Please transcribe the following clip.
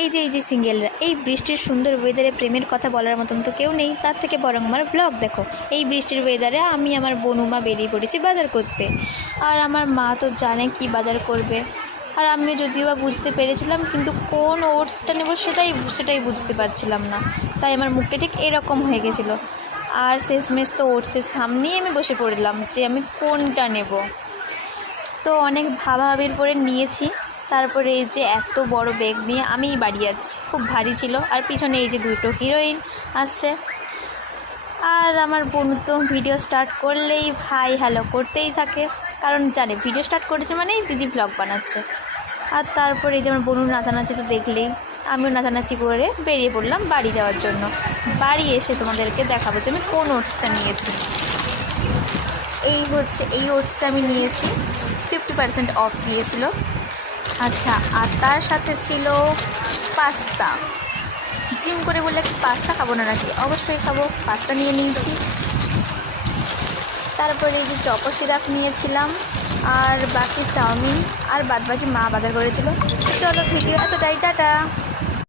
এই যে সিঙ্গেলরা, এই বৃষ্টির সুন্দর ওয়েদারে প্রেমের কথা বলার মতন তো কেউ নেই, তার থেকে বরং আমার ব্লগ দেখো। এই বৃষ্টির ওয়েদারে আমি আমার বনুমা বেরিয়ে পড়েছি বাজার করতে। আর আমার মা তো জানে কি বাজার করবে, আর আমি যদিও বা বুঝতে পেরেছিলাম, কিন্তু কোন ওটসটা নেব সেটাই বুঝতে পারছিলাম না। তাই আমার মুখটা ঠিক এরকম হয়ে গেছিলো। আর শেষমেশ তো ওটসের সামনেই আমি বসে পড়লাম যে আমি কোনটা নেব। তো অনেক ভাবাভাবির পরে নিয়েছি। তারপরে এই যে এত বড় ব্যাগ নিয়ে আমিই বাড়ি যাচ্ছি, খুব ভারী ছিল। আর পিছনে এই যে দুটো হিরোইন আসছে। আর আমার বোন তো ভিডিও স্টার্ট করলেই হাই হ্যালো করতেই থাকে, কারণ জানে ভিডিও স্টার্ট করেছে মানেই দিদি ভ্লগ বানাচ্ছে। আর তারপরে এই যে আমার বোনুর নাচানাচি তো দেখলেই, আমিও নাচানাচি করে বেরিয়ে পড়লাম বাড়ি যাওয়ার জন্য। বাড়ি এসে তোমাদেরকে দেখাবো যে আমি কোন ওটসটা নিয়েছি। এই ওটসটা আমি নিয়েছি, 50% অফ দিয়েছিল। আচ্ছা, আর তার সাথে ছিল পাস্তা। জিম করে বললে কি পাস্তা খাবো না নাকি? অবশ্যই খাবো, পাস্তা নিয়ে নিয়েছি। তারপরে এই যে চকো সিরাপ নিয়েছিলাম, আর বাকি চাউমিন, আর বাদবাকি মা বাজার করেছিল। চলো ভিডিও এতটাই, টাটা।